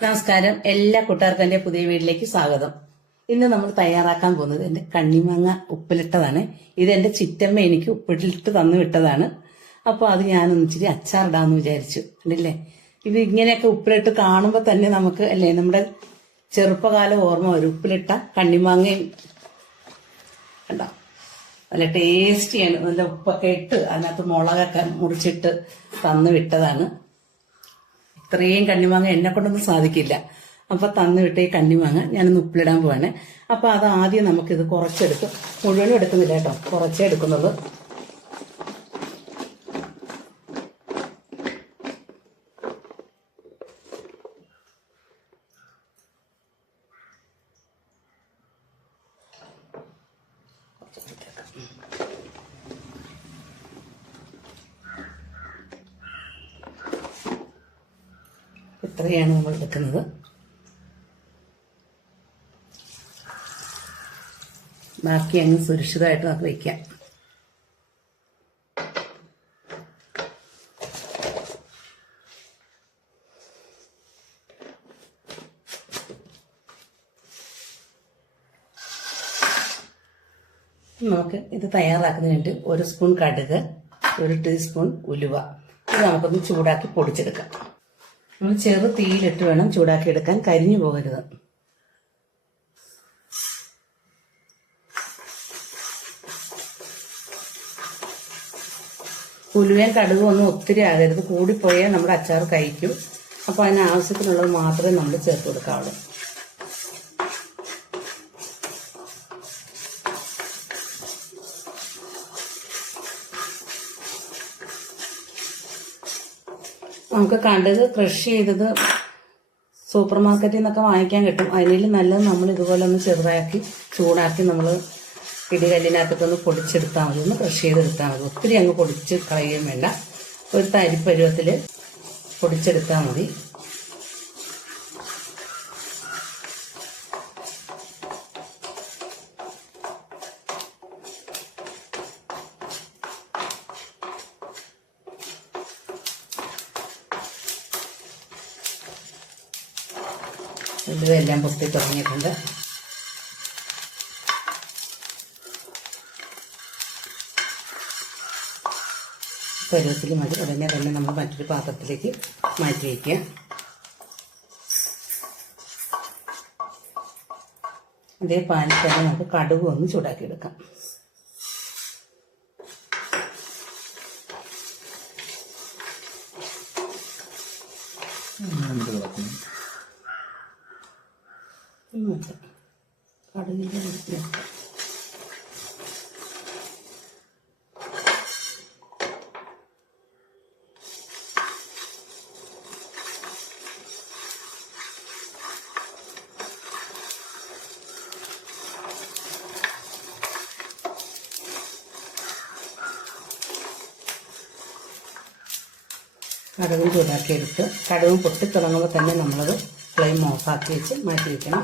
നമസ്കാരം. എല്ലാ കൂട്ടുകാർക്കും എന്റെ പുതിയ വീട്ടിലേക്ക് സ്വാഗതം. ഇന്ന് നമ്മൾ തയ്യാറാക്കാൻ പോകുന്നത് എന്റെ കണ്ണിമാങ്ങ ഉപ്പിലിട്ടതാണ്. ഇത് എന്റെ ചിറ്റമ്മ എനിക്ക് ഉപ്പിലിട്ട് തന്നു വിട്ടതാണ്. അപ്പോൾ അത് ഞാനൊന്ന് ഇച്ചിരി അച്ചാറിടാന്ന് വിചാരിച്ചു. കണ്ടില്ലേ? ഇത് ഇങ്ങനെയൊക്കെ ഉപ്പിലിട്ട് കാണുമ്പോൾ തന്നെ നമുക്ക് അല്ലേ നമ്മുടെ ചെറുപ്പകാല ഓർമ്മ ഒരു ഉപ്പിലിട്ട കണ്ണിമാങ്ങയും കണ്ടോ? നല്ല ടേസ്റ്റിയാണ് നല്ല ഉപ്പൊക്കെ ഇട്ട് അതിനകത്ത് മുളകൊക്കെ മുറിച്ചിട്ട് തന്നു വിട്ടതാണ്. ഇത്രയും കണ്ണിമാങ്ങ എന്നെ കൊണ്ടൊന്നും സാധിക്കില്ല. അപ്പൊ തന്നു വിട്ട ഈ കണ്ണിമാങ്ങ ഞാനൊന്ന് ഉപ്പിലിടാൻ പോവാണ്. അപ്പൊ അത് ആദ്യം നമുക്കിത് കുറച്ചെടുത്ത് മുഴുവനും എടുക്കുന്നില്ല കേട്ടോ കുറച്ചേ എടുക്കുന്നത് ഇത്രയാണ് നമ്മൾ എടുക്കുന്നത്. ബാക്കി അങ്ങ് സുരക്ഷിതമായിട്ട് നമുക്ക് വയ്ക്കാം നമുക്ക് ഇത് തയ്യാറാക്കുന്നതിന് ഒരു സ്പൂൺ കടുക് ഒരു ടീസ്പൂൺ ഉലുവ. ഇത് നമുക്കൊന്ന് ചൂടാക്കി പൊടിച്ചെടുക്കാം. നമ്മൾ ചെറു തീയിലിട്ട് വേണം ചൂടാക്കി എടുക്കാൻ കരിഞ്ഞു പോകരുത്. ഉലുവയും കടുകും ഒന്നും ഒത്തിരി ആകരുത്. കൂടിപ്പോയാൽ നമ്മുടെ അച്ചാർ കഴിക്കും. അപ്പോൾ അതിന് ആവശ്യത്തിനുള്ളത് മാത്രമേ നമ്മൾ ചേർത്ത് കൊടുക്കാവുള്ളൂ. നമുക്ക് കണ്ടത് ക്രഷ് ചെയ്തത് സൂപ്പർ മാർക്കറ്റിൽ നിന്നൊക്കെ വാങ്ങിക്കാൻ കിട്ടും. അതിൽ നല്ലത് നമ്മൾ ഇതുപോലെ ഒന്ന് ചെറുതാക്കി ചൂടാക്കി നമ്മൾ ഇടികല്ലിനകത്തൊന്ന് പൊടിച്ചെടുത്താൽ മതി. ഒന്ന് ക്രഷ് ചെയ്തെടുത്താൽ മതി. ഒത്തിരി അങ്ങ് പൊടിച്ച് കളയുകയും വേണ്ട. ഒരു തരിപ്പരുവത്തിൽ പൊടിച്ചെടുത്താൽ മതി. ഇതെല്ലാം പൊട്ടി തുടങ്ങിയിട്ടുണ്ട്. പരുവത്തിൽ മതി. ഉടനെ തന്നെ നമ്മൾ മറ്റൊരു പാത്രത്തിലേക്ക് മാറ്റി വയ്ക്കുക. അതേ പാനിൽ തന്നെ നമുക്ക് കടുക് ഒന്ന് ചൂടാക്കി എടുക്കാം ഒന്നുമില്ല കടുകിന്റെ വെള്ളത്തിലിട്ട് കടുകും ചൂടാക്കിയെടുത്ത് കടുകും പൊട്ടി തുടങ്ങുമ്പോൾ തന്നെ നമ്മളത് ഫ്ലെയിം ഓഫാക്കി വെച്ച് മാറ്റി വയ്ക്കണം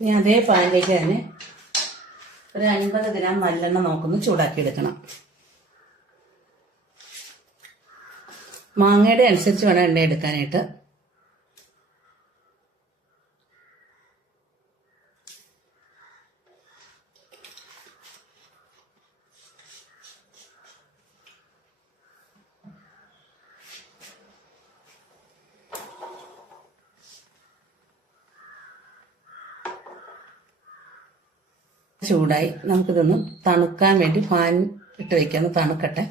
ഇനി അതേ പാനിലേക്ക് തന്നെ ഒരു അൻപത് ഗ്രാം മല്ലെണ്ണ നോക്കുന്നു ചൂടാക്കിയെടുക്കണം. മാങ്ങയുടെ അനുസരിച്ച് വേണം എണ്ണ എടുക്കാനായിട്ട്. ചൂടായി നമുക്കിതൊന്ന് തണുക്കാൻ വേണ്ടി ഫാൻ ഇട്ട് വെക്കാം. തണുക്കട്ടെ.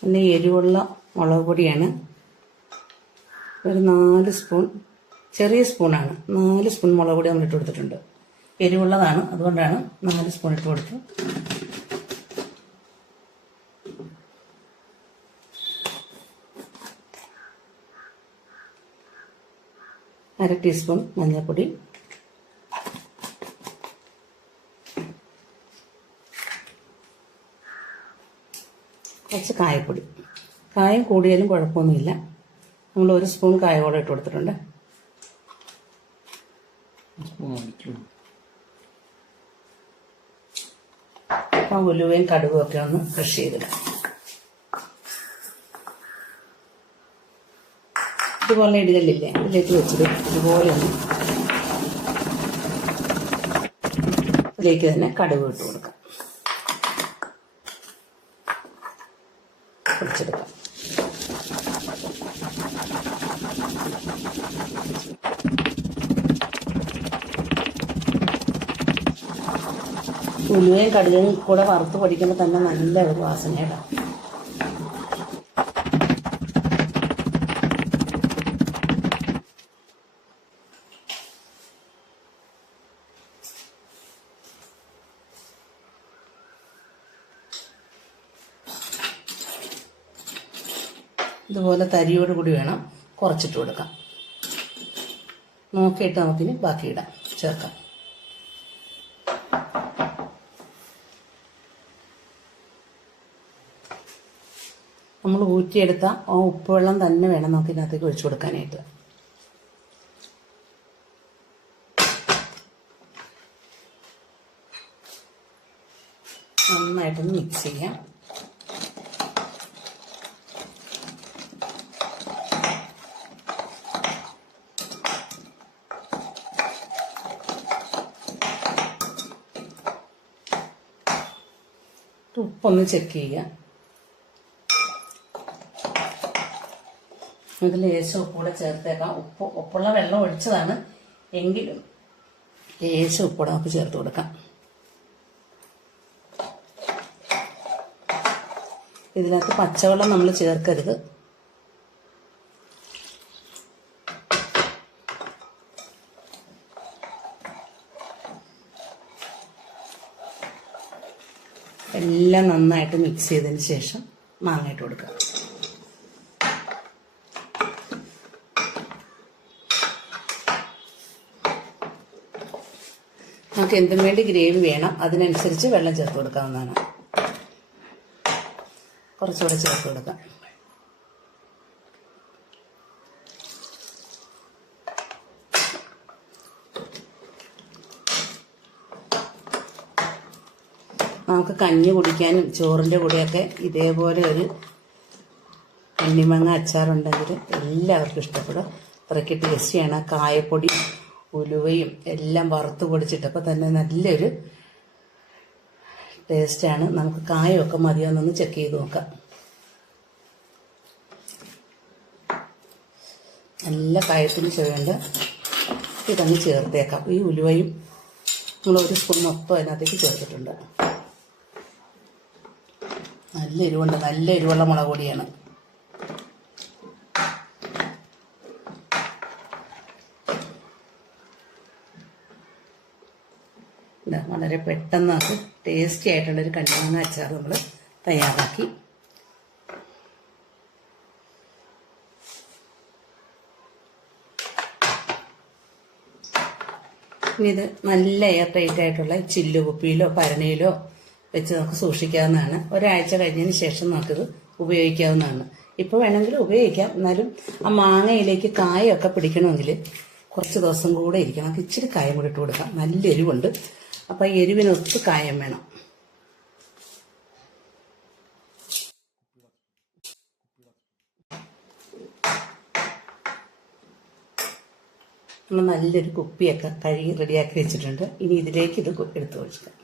പിന്നെ എരിവുള്ള മുളക് പൊടിയാണ്. ഒരു നാല് സ്പൂൺ ചെറിയ സ്പൂണാണ്. നാല് സ്പൂൺ മുളക് പൊടി നമ്മൾ ഇട്ട് കൊടുത്തിട്ടുണ്ട്. എരിവുള്ളതാണ്. അതുകൊണ്ടാണ് നാല് സ്പൂൺ ഇട്ട് കൊടുത്തു അര ടീസ്പൂൺ മഞ്ഞൾപ്പൊടി. കുറച്ച് കായപ്പൊടി. കായം കൂടിയാലും കുഴപ്പമൊന്നുമില്ല. നമ്മൾ ഒരു സ്പൂൺ കായ കൂടെ ഇട്ട് കൊടുത്തിട്ടുണ്ട്. അപ്പം ഉലുവയും കടുകും ഒക്കെ ഒന്ന് ക്രഷ് ചെയ്തിടാം. ഇതുപോലെ ഇടുകല്ലില്ലേ ഇതിലേക്ക് വെച്ചിട്ട് ഇതുപോലെ ഒന്ന് ഇതിലേക്ക് തന്നെ കടുക് ഇട്ട് കൊടുക്കാം. പൊടിച്ചെടുക്കാം. ഉലുവയും കടുകയും കൂടെ വറുത്ത് പൊടിക്കുമ്പോൾ തന്നെ നല്ല ഒരു വാസനയുടെ ഇതുപോലെ തരിയോട് കൂടി വേണം കുറച്ചിട്ട് കൊടുക്കാം. നോക്കിയിട്ട് നമുക്കിനി ബാക്കി ഇടാം. ചേർക്കാം. നമ്മൾ ഊറ്റിയെടുത്ത ആ ഉപ്പുവെള്ളം തന്നെ വേണം നമുക്ക് ഇതിനകത്തേക്ക് ഒഴിച്ചു കൊടുക്കാനായിട്ട്. നന്നായിട്ടൊന്ന് മിക്സ് ചെയ്യാം. ഉപ്പൊന്ന് ചെക്ക് ചെയ്യുക നമുക്ക് ലേശം ഉപ്പ് കൂടെ ചേർത്തേക്കാം. ഉപ്പ് ഉപ്പുള്ള വെള്ളം ഒഴിച്ചതാണ്. എങ്കിലും ലേശം ഉപ്പ് കൂടെ നമുക്ക് ചേർത്ത് കൊടുക്കാം. ഇതിനകത്ത് പച്ചവെള്ളം നമ്മൾ ചേർക്കരുത്. എല്ലാം നന്നായിട്ട് മിക്സ് ചെയ്തതിന് ശേഷം മാങ്ങ ഇട്ട് കൊടുക്കുക. നമുക്ക് എന്തും വേണ്ടി ഗ്രേവി വേണം. അതിനനുസരിച്ച് വെള്ളം ചേർത്ത് കൊടുക്കാവുന്നതാണ്. കുറച്ചുകൂടെ ചേർത്ത് കൊടുക്കാം. നമുക്ക് കഞ്ഞി കുടിക്കാനും ചോറിന്റെ കൂടെയൊക്കെ ഇതേപോലെ ഒരു കണ്ണിമങ്ങ അച്ചാറുണ്ടെങ്കിൽ എല്ലാവർക്കും ഇഷ്ടപ്പെടും. അത്രയ്ക്ക് ടേസ്റ്റിയാണ് കായപ്പൊടി ഉലുവയും എല്ലാം വറുത്ത് പൊടിച്ചിട്ടപ്പോൾ തന്നെ നല്ലൊരു ടേസ്റ്റാണ് നമുക്ക് കായമൊക്കെ മതിയാവുന്നൊന്ന് ചെക്ക് ചെയ്ത് നോക്കാം. നല്ല കായത്തിന് ചുവയുണ്ട്. ഇതങ്ങ് ചേർത്തേക്കാം. ഈ ഉലുവയും നമ്മൾ ഒരു സ്പൂൺ മൊത്തം അതിനകത്തേക്ക് ചേർത്തിട്ടുണ്ട്. നല്ല എരിവുണ്ട് നല്ല എരിവുള്ള മുളക് പൊടിയാണ്. വളരെ പെട്ടെന്ന് നമുക്ക് ടേസ്റ്റി ആയിട്ടുള്ളൊരു കണ്ണിമാങ്ങ അച്ചാർ നമ്മൾ തയ്യാറാക്കി. ഇത് നല്ല എയർ ടൈറ്റ് ആയിട്ടുള്ള ചില്ലുകുപ്പിയിലോ കുപ്പിയിലോ ഭരണിയിലോ വെച്ച് നമുക്ക് സൂക്ഷിക്കാവുന്നതാണ്. ഒരാഴ്ച കഴിഞ്ഞതിന് ശേഷം നമുക്കിത് ഉപയോഗിക്കാവുന്നതാണ്. ഇപ്പോൾ വേണമെങ്കിൽ ഉപയോഗിക്കാം. എന്നാലും ആ മാങ്ങയിലേക്ക് കായൊക്കെ പിടിക്കണമെങ്കിൽ കുറച്ച് ദിവസം കൂടെ ഇരിക്കണം. നമുക്ക് ഇച്ചിരി കായം കൂടി ഇട്ട് കൊടുക്കാം. നല്ല എരിവുണ്ട്. ഈ എരിവിനൊത്ത് കായം വേണം. നമ്മൾ നല്ലൊരു കുപ്പിയൊക്കെ കഴുകി റെഡിയാക്കി വെച്ചിട്ടുണ്ട്. ഇനി ഇതിലേക്ക് ഇത് എടുത്തു ഒഴിക്കാം.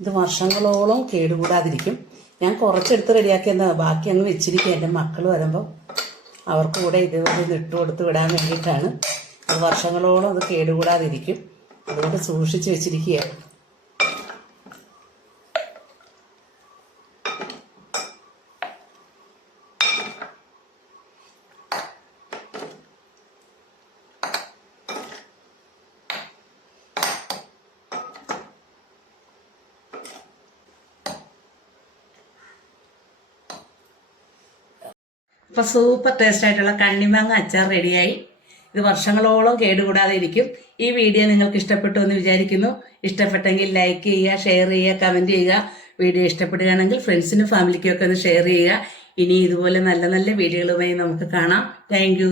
ഇത് വർഷങ്ങളോളം കേടുകൂടാതിരിക്കും. ഞാൻ കുറച്ചെടുത്ത് റെഡിയാക്കിയെന്നാ ബാക്കി അങ്ങ് വെച്ചിരിക്കുക. എന്റെ മക്കൾ വരുമ്പോൾ അവർക്ക് കൂടെ ഇതുപോലെ ഇത് ഇട്ട് കൊടുത്ത് വിടാൻ വേണ്ടിയിട്ടാണ്. അത് വർഷങ്ങളോളം അത് കേടുകൂടാതിരിക്കും. അതുകൊണ്ട് സൂക്ഷിച്ച് വെച്ചിരിക്കുകയാണ്. ഇപ്പൊ സൂപ്പർ ടേസ്റ്റ് ആയിട്ടുള്ള കണ്ണിമാങ്ങ അച്ചാർ റെഡിയായി ഇത് വർഷങ്ങളോളം കേടുകൂടാതെ ഇരിക്കും. ഈ വീഡിയോ നിങ്ങൾക്ക് ഇഷ്ടപ്പെട്ടു എന്ന് വിചാരിക്കുന്നു. ഇഷ്ടപ്പെട്ടെങ്കിൽ ലൈക്ക് ചെയ്യുക ഷെയർ ചെയ്യുക കമന്റ് ചെയ്യുക. വീഡിയോ ഇഷ്ടപ്പെടുകയാണെങ്കിൽ ഫ്രണ്ട്സിനും ഫാമിലിക്കും ഒക്കെ ഒന്ന് ഷെയർ ചെയ്യുക. ഇനി ഇതുപോലെ നല്ല നല്ല വീഡിയോകളുമായി നമുക്ക് കാണാം. താങ്ക്